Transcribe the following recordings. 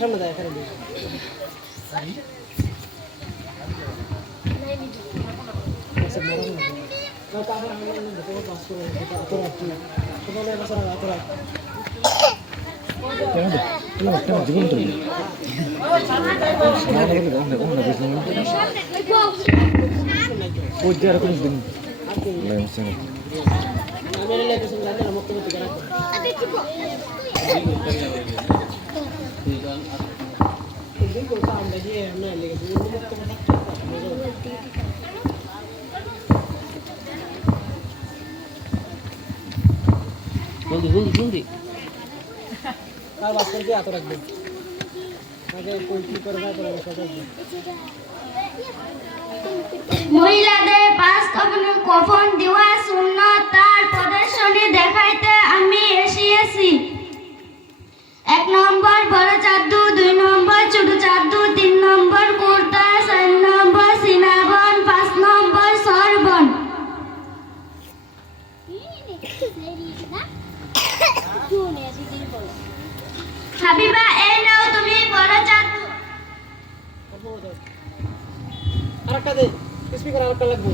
সামনে দেয় এখানে জীবন তো ওই যে এরকম দিন জলদি জলদি জলদি কার বাস করবি এত রাখবি আগে কি করবে তো মহিলাদের বাস কখন দেওয়া শূন্য দেখাইতে আমি এসিয়েছি। এক নম্বর বড় চাদ্দু দুই নম্বর ছোট চাদ্দু তিন নম্বর কুর্তা চার নম্বর সিনাবন পাঁচ নম্বর সরবন। হাবিবা এই নাও তুমি বড় চাদ্দু আরেকটা দে স্পিকার আরেকটা লাগবে।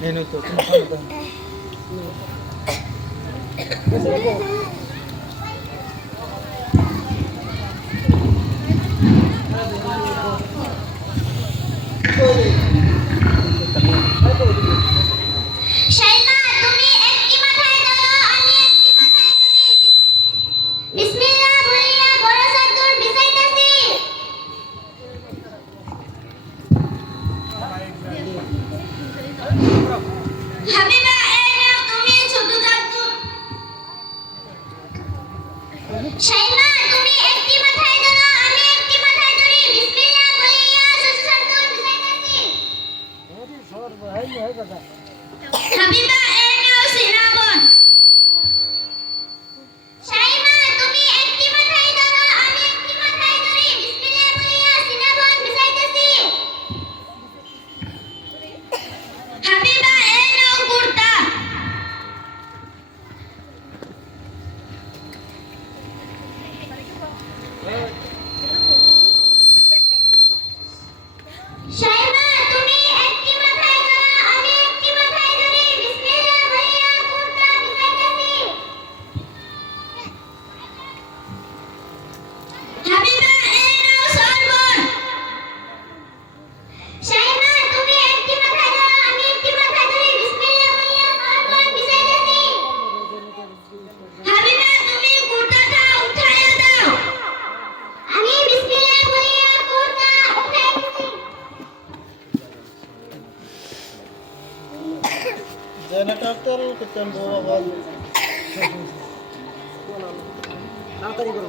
নেই নয় তো তুমি No. জেনারেটর কেতন বউ আবার তাড়াতাড়ি করো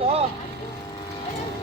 아!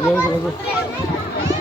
Beleza, beleza.